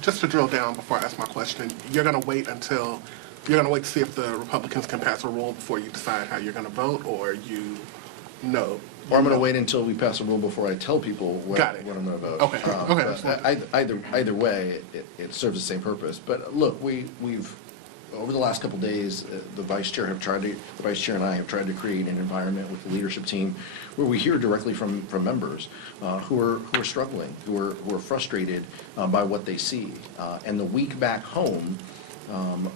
Just to drill down before I ask my question, you're going to wait to see if the Republicans can pass a rule before you decide how you're going to vote, or you know? Or I'm going to wait until we pass a rule before I tell people what I'm going to vote. Okay. Either way, it serves the same purpose. But look, we've over the last couple of days, the vice chair and I have tried to create an environment with the leadership team where we hear directly from members who are struggling, who are frustrated by what they see. And the week back home,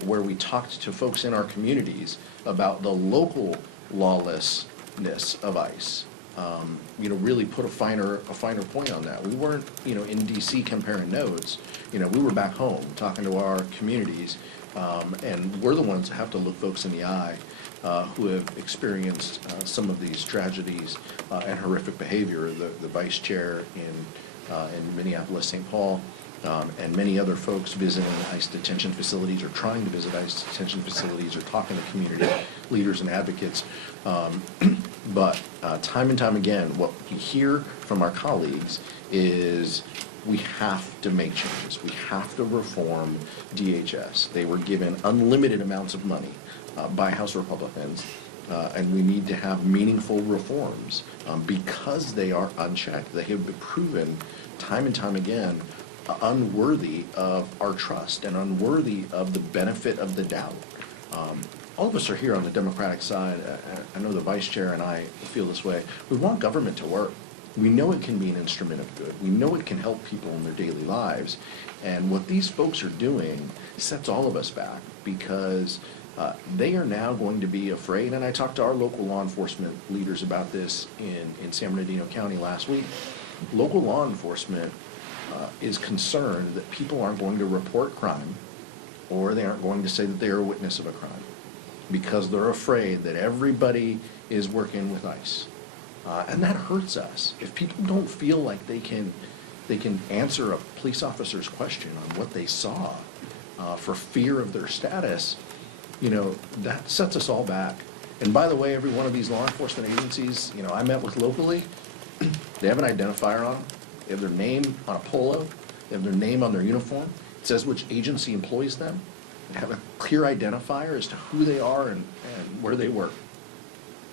where we talked to folks in our communities about the local lawlessness of ICE. Really put a finer point on that. We weren't, in DC comparing notes. We were back home talking to our communities, and we're the ones that have to look folks in the eye who have experienced some of these tragedies and horrific behavior. The vice chair in Minneapolis, St. Paul, and many other folks visiting ICE detention facilities or trying to visit ICE detention facilities or talking to community leaders and advocates. But time and time again, what we hear from our colleagues is we have to make changes. We have to reform DHS. They were given unlimited amounts of money by House Republicans, and we need to have meaningful reforms because they are unchecked. They have been proven time and time again unworthy of our trust and unworthy of the benefit of the doubt. All of us are here on the Democratic side. I know the vice chair and I feel this way. We want government to work. We know it can be an instrument of good. We know it can help people in their daily lives. And what these folks are doing sets all of us back because they are now going to be afraid. And I talked to our local law enforcement leaders about this in San Bernardino County last week. Local law enforcement is concerned that people aren't going to report crime or they aren't going to say that they are a witness of a crime because they're afraid that everybody is working with ICE. And that hurts us. If people don't feel like they can answer a police officer's question on what they saw for fear of their status, that sets us all back. And by the way, every one of these law enforcement agencies, I met with locally, they have an identifier on them. They have their name on a polo. They have their name on their uniform. It says which agency employs them. They have a clear identifier as to who they are and where they work.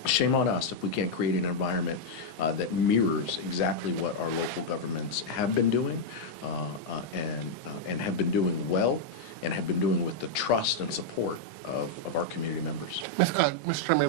Shame on us if we can't create an environment that mirrors exactly what our local governments have been doing and have been doing well and have been doing with the trust and support of our community members. Mr. Chairman,